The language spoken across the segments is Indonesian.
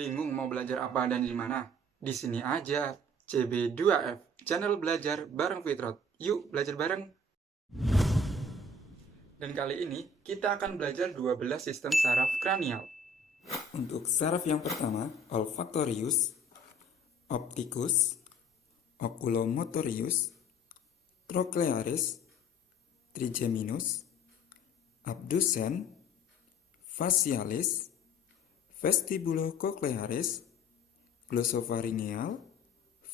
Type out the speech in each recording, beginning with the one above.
Bingung mau belajar apa dan di mana? Di sini aja, CB2F, Channel Belajar Bareng Fitrot. Yuk belajar bareng. Dan kali ini kita akan belajar 12 sistem saraf kranial. Untuk saraf yang pertama, olfactorius, opticus, oculomotorius, trochlearis, trigeminus, abducens, facialis, vestibulocochlearis, glosopharyngeal,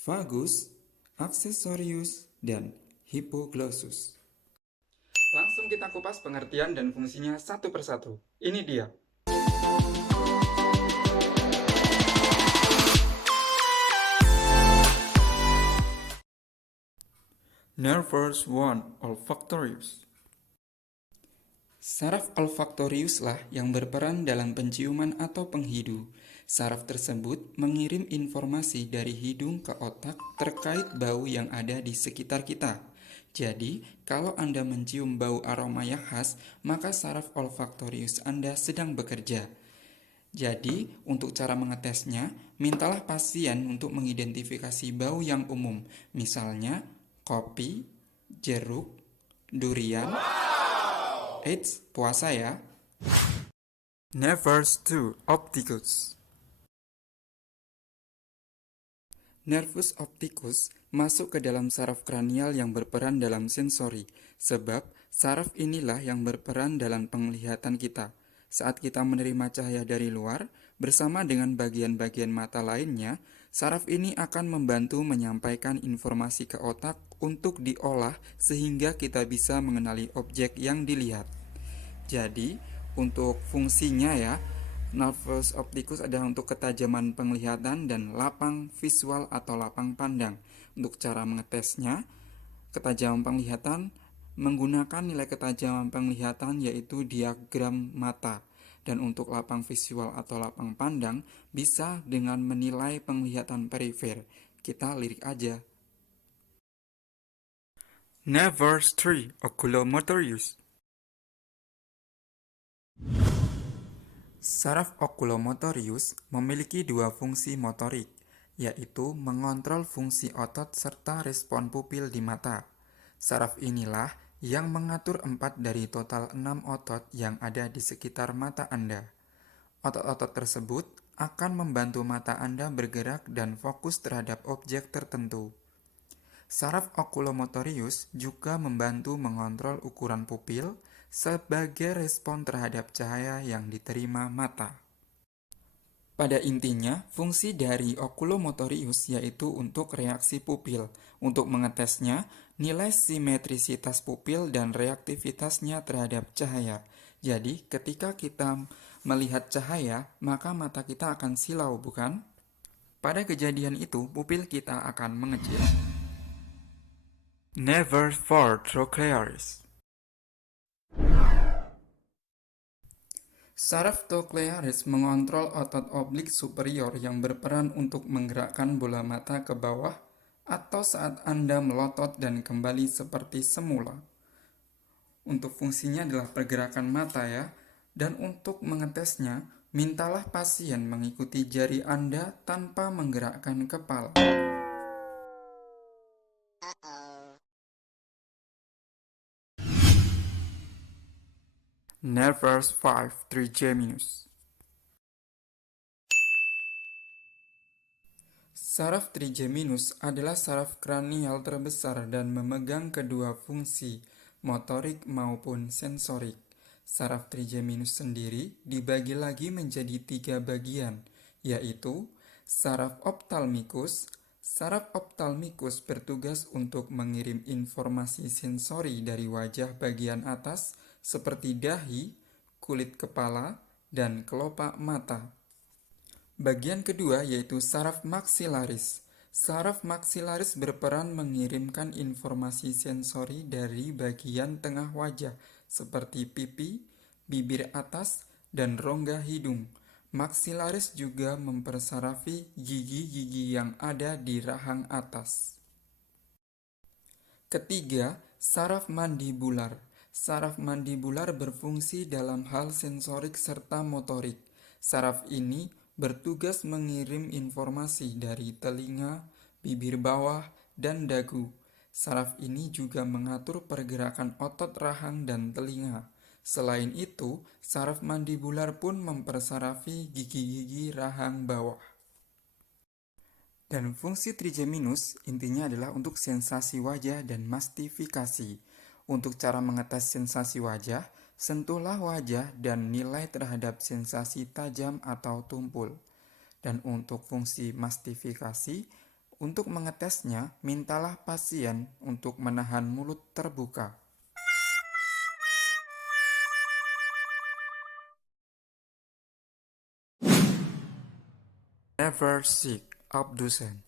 vagus, accessorius, dan hypoglossus. Langsung kita kupas pengertian dan fungsinya satu persatu. Ini dia. Nervus 1 olfactorius. Saraf olfaktorius lah yang berperan dalam penciuman atau penghidu. Saraf tersebut mengirim informasi dari hidung ke otak terkait bau yang ada di sekitar kita. Jadi, kalau Anda mencium bau aroma yang khas, maka saraf olfaktorius Anda sedang bekerja. Jadi, untuk cara mengetesnya, mintalah pasien untuk mengidentifikasi bau yang umum, misalnya kopi, jeruk, durian. Eits, puasa ya. Nervus 2 opticus. Nervus opticus masuk ke dalam saraf kranial yang berperan dalam sensori, sebab saraf inilah yang berperan dalam penglihatan kita. Saat kita menerima cahaya dari luar, bersama dengan bagian-bagian mata lainnya, saraf ini akan membantu menyampaikan informasi ke otak untuk diolah sehingga kita bisa mengenali objek yang dilihat. Jadi, untuk fungsinya ya, nervus opticus adalah untuk ketajaman penglihatan dan lapang visual atau lapang pandang. Untuk cara mengetesnya, ketajaman penglihatan menggunakan nilai ketajaman penglihatan yaitu diagram mata. Dan untuk lapang visual atau lapang pandang bisa dengan menilai penglihatan perifer. Kita lirik aja. Nervus 3 oculomotorius. Saraf oculomotorius memiliki dua fungsi motorik, yaitu mengontrol fungsi otot serta respon pupil di mata. Saraf inilah yang mengatur 4 dari total 6 otot yang ada di sekitar mata Anda. Otot-otot tersebut akan membantu mata Anda bergerak dan fokus terhadap objek tertentu. Saraf oculomotorius juga membantu mengontrol ukuran pupil sebagai respon terhadap cahaya yang diterima mata. Pada intinya, fungsi dari oculomotorius yaitu untuk reaksi pupil. Untuk mengetesnya, nilai simetrisitas pupil dan reaktivitasnya terhadap cahaya. Jadi, ketika kita melihat cahaya, maka mata kita akan silau, bukan? Pada kejadian itu, pupil kita akan mengecil. Nervus 4 trochlearis. Saraf trochlearis mengontrol otot oblik superior yang berperan untuk menggerakkan bola mata ke bawah atau saat Anda melotot dan kembali seperti semula. Untuk fungsinya adalah pergerakan mata ya, dan untuk mengetesnya, mintalah pasien mengikuti jari Anda tanpa menggerakkan kepala. Nervus 5 trigeminus. Saraf trigeminus adalah saraf kranial terbesar dan memegang kedua fungsi, motorik maupun sensorik. Saraf trigeminus sendiri dibagi lagi menjadi 3 bagian, yaitu saraf ophthalmicus. Saraf ophthalmicus bertugas untuk mengirim informasi sensori dari wajah bagian atas seperti dahi, kulit kepala, dan kelopak mata. Bagian kedua yaitu saraf maksilaris. Saraf maksilaris berperan mengirimkan informasi sensori dari bagian tengah wajah seperti pipi, bibir atas, dan rongga hidung. Maksilaris juga mempersarafi gigi-gigi yang ada di rahang atas. Ketiga, saraf mandibular. Saraf mandibular berfungsi dalam hal sensorik serta motorik. Saraf ini bertugas mengirim informasi dari telinga, bibir bawah, dan dagu. Saraf ini juga mengatur pergerakan otot rahang dan telinga. Selain itu, saraf mandibular pun mempersarafi gigi-gigi rahang bawah. Dan fungsi trigeminus intinya adalah untuk sensasi wajah dan mastifikasi. Untuk cara mengetes sensasi wajah, sentuhlah wajah dan nilai terhadap sensasi tajam atau tumpul. Dan untuk fungsi mastifikasi, untuk mengetesnya, mintalah pasien untuk menahan mulut terbuka. Never seek abdusen.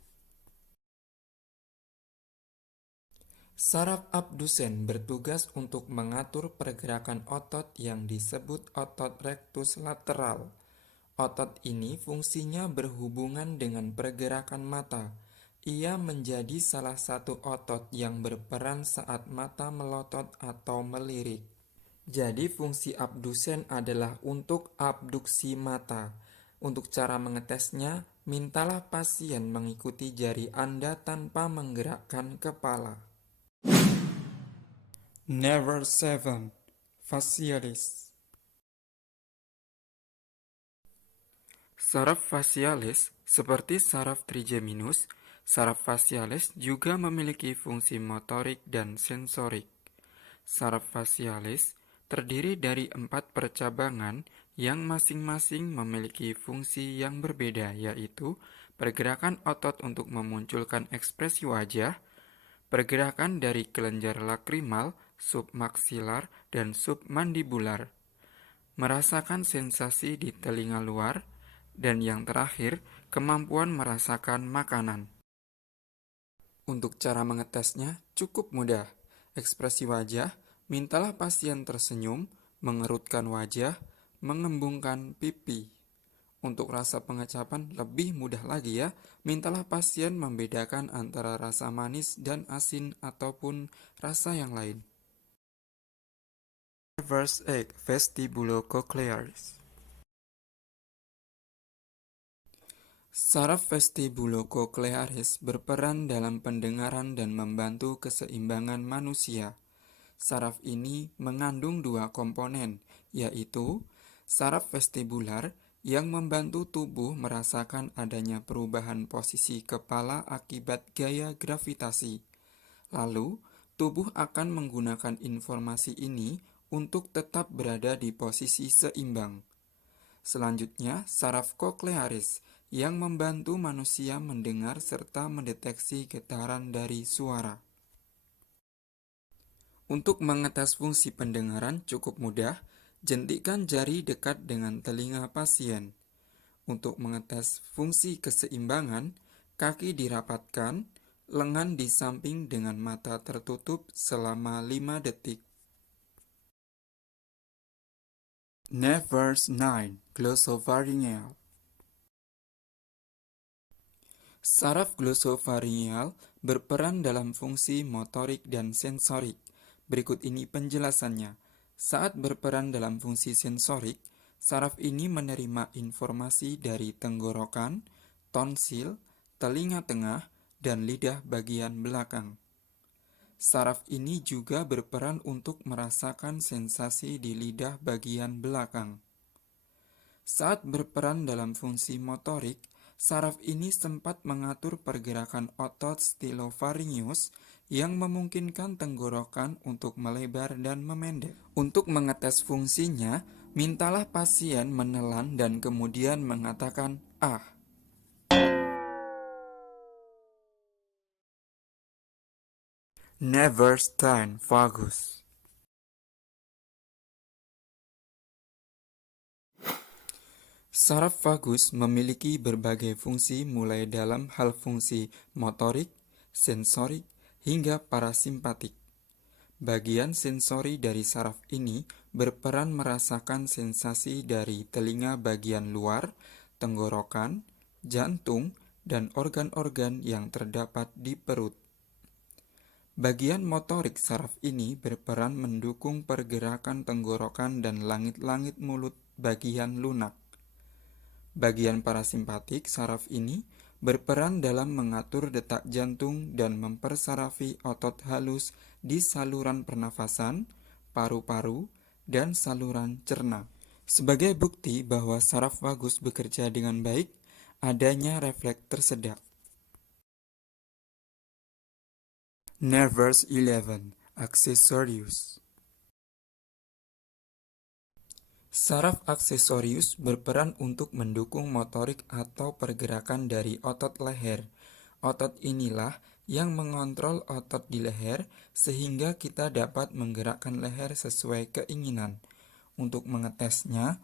Saraf abdusen bertugas untuk mengatur pergerakan otot yang disebut otot rectus lateral. Otot ini fungsinya berhubungan dengan pergerakan mata. Ia menjadi salah satu otot yang berperan saat mata melotot atau melirik. Jadi fungsi abdusen adalah untuk abduksi mata. Untuk cara mengetesnya, mintalah pasien mengikuti jari Anda tanpa menggerakkan kepala. Never seven, facialis. Saraf facialis, seperti saraf trigeminus, saraf facialis juga memiliki fungsi motorik dan sensorik. Saraf facialis terdiri dari 4 percabangan yang masing-masing memiliki fungsi yang berbeda, yaitu pergerakan otot untuk memunculkan ekspresi wajah, pergerakan dari kelenjar lakrimal, submaksilar, dan submandibular, merasakan sensasi di telinga luar, dan yang terakhir, kemampuan merasakan makanan. Untuk cara mengetesnya cukup mudah. Ekspresi wajah, mintalah pasien tersenyum, mengerutkan wajah, mengembungkan pipi. Untuk rasa pengecapan lebih mudah lagi ya, mintalah pasien membedakan antara rasa manis dan asin ataupun rasa yang lain. Reverse egg vestibulocochlearis. Saraf vestibulocochlearis berperan dalam pendengaran dan membantu keseimbangan manusia. Saraf ini mengandung 2 komponen, yaitu saraf vestibular yang membantu tubuh merasakan adanya perubahan posisi kepala akibat gaya gravitasi. Lalu, tubuh akan menggunakan informasi ini untuk tetap berada di posisi seimbang. Selanjutnya, saraf koklearis yang membantu manusia mendengar serta mendeteksi getaran dari suara. Untuk mengetes fungsi pendengaran cukup mudah, jentikkan jari dekat dengan telinga pasien. Untuk mengetes fungsi keseimbangan, kaki dirapatkan, lengan di samping dengan mata tertutup selama 5 detik. Nervous 9, glossopharyngeal. Saraf glossopharyngeal berperan dalam fungsi motorik dan sensorik. Berikut ini penjelasannya. Saat berperan dalam fungsi sensorik, saraf ini menerima informasi dari tenggorokan, tonsil, telinga tengah, dan lidah bagian belakang. Saraf ini juga berperan untuk merasakan sensasi di lidah bagian belakang. Saat berperan dalam fungsi motorik, saraf ini sempat mengatur pergerakan otot stylofaringeus yang memungkinkan tenggorokan untuk melebar dan memendek. Untuk mengetes fungsinya, mintalah pasien menelan dan kemudian mengatakan "ah". Neverstein vagus. Saraf vagus memiliki berbagai fungsi mulai dalam hal fungsi motorik, sensorik, hingga parasimpatik. Bagian sensori dari saraf ini berperan merasakan sensasi dari telinga bagian luar, tenggorokan, jantung, dan organ-organ yang terdapat di perut. Bagian motorik saraf ini berperan mendukung pergerakan tenggorokan dan langit-langit mulut bagian lunak. Bagian parasimpatik saraf ini berperan dalam mengatur detak jantung dan mempersarafi otot halus di saluran pernafasan, paru-paru, dan saluran cerna. Sebagai bukti bahwa saraf vagus bekerja dengan baik, adanya refleks tersedak. Nervus 11 Accessorius. Saraf aksesorius berperan untuk mendukung motorik atau pergerakan dari otot leher. Otot inilah yang mengontrol otot di leher sehingga kita dapat menggerakkan leher sesuai keinginan. Untuk mengetesnya,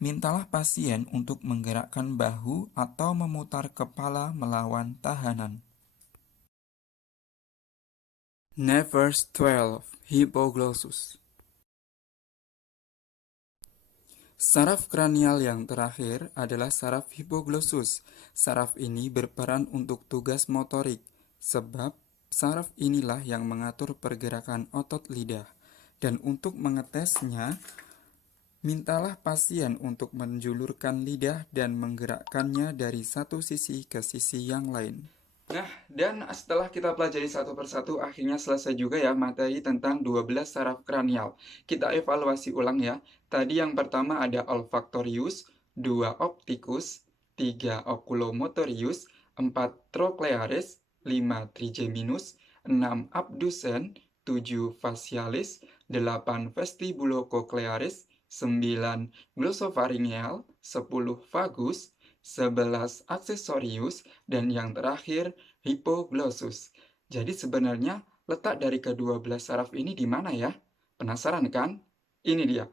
mintalah pasien untuk menggerakkan bahu atau memutar kepala melawan tahanan. Nervus 12 Hypoglossus. Saraf kranial yang terakhir adalah saraf hipoglossus. Saraf ini berperan untuk tugas motorik, sebab saraf inilah yang mengatur pergerakan otot lidah. Dan untuk mengetesnya, mintalah pasien untuk menjulurkan lidah dan menggerakkannya dari satu sisi ke sisi yang lain. Nah, dan setelah kita pelajari satu persatu, akhirnya selesai juga ya materi tentang 12 saraf kranial. Kita evaluasi ulang ya. Tadi yang pertama ada olfactorius, 2 opticus, 3 oculomotorius, 4 trochlearis, 5 trigeminus, 6 abducens, 7 facialis, 8 vestibulocochlearis, 9 glossopharyngeal, 10 vagus, 11 aksesorius, dan yang terakhir hipoglossus. Jadi sebenarnya letak dari ke-12 saraf ini di mana ya? Penasaran kan? Ini dia.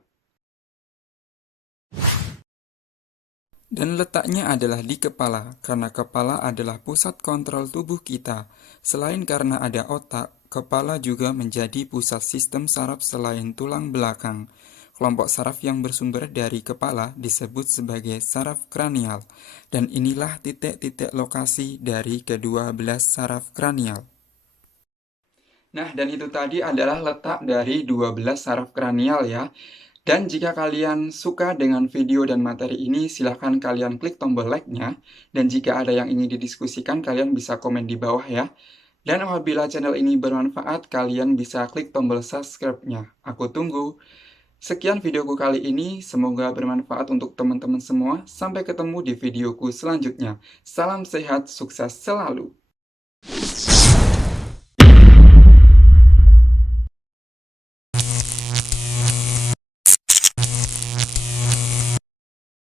Dan letaknya adalah di kepala, karena kepala adalah pusat kontrol tubuh kita. Selain karena ada otak, kepala juga menjadi pusat sistem saraf selain tulang belakang. Kelompok saraf yang bersumber dari kepala disebut sebagai saraf kranial, dan inilah titik-titik lokasi dari ke-12 saraf kranial. Nah, dan itu tadi adalah letak dari 12 saraf kranial ya. Dan jika kalian suka dengan video dan materi ini, silahkan kalian klik tombol like-nya. Dan jika ada yang ingin didiskusikan, kalian bisa komen di bawah ya. Dan apabila channel ini bermanfaat, kalian bisa klik tombol subscribe-nya. Aku tunggu. Sekian videoku kali ini, semoga bermanfaat untuk teman-teman semua. Sampai ketemu di videoku selanjutnya. Salam sehat, sukses selalu.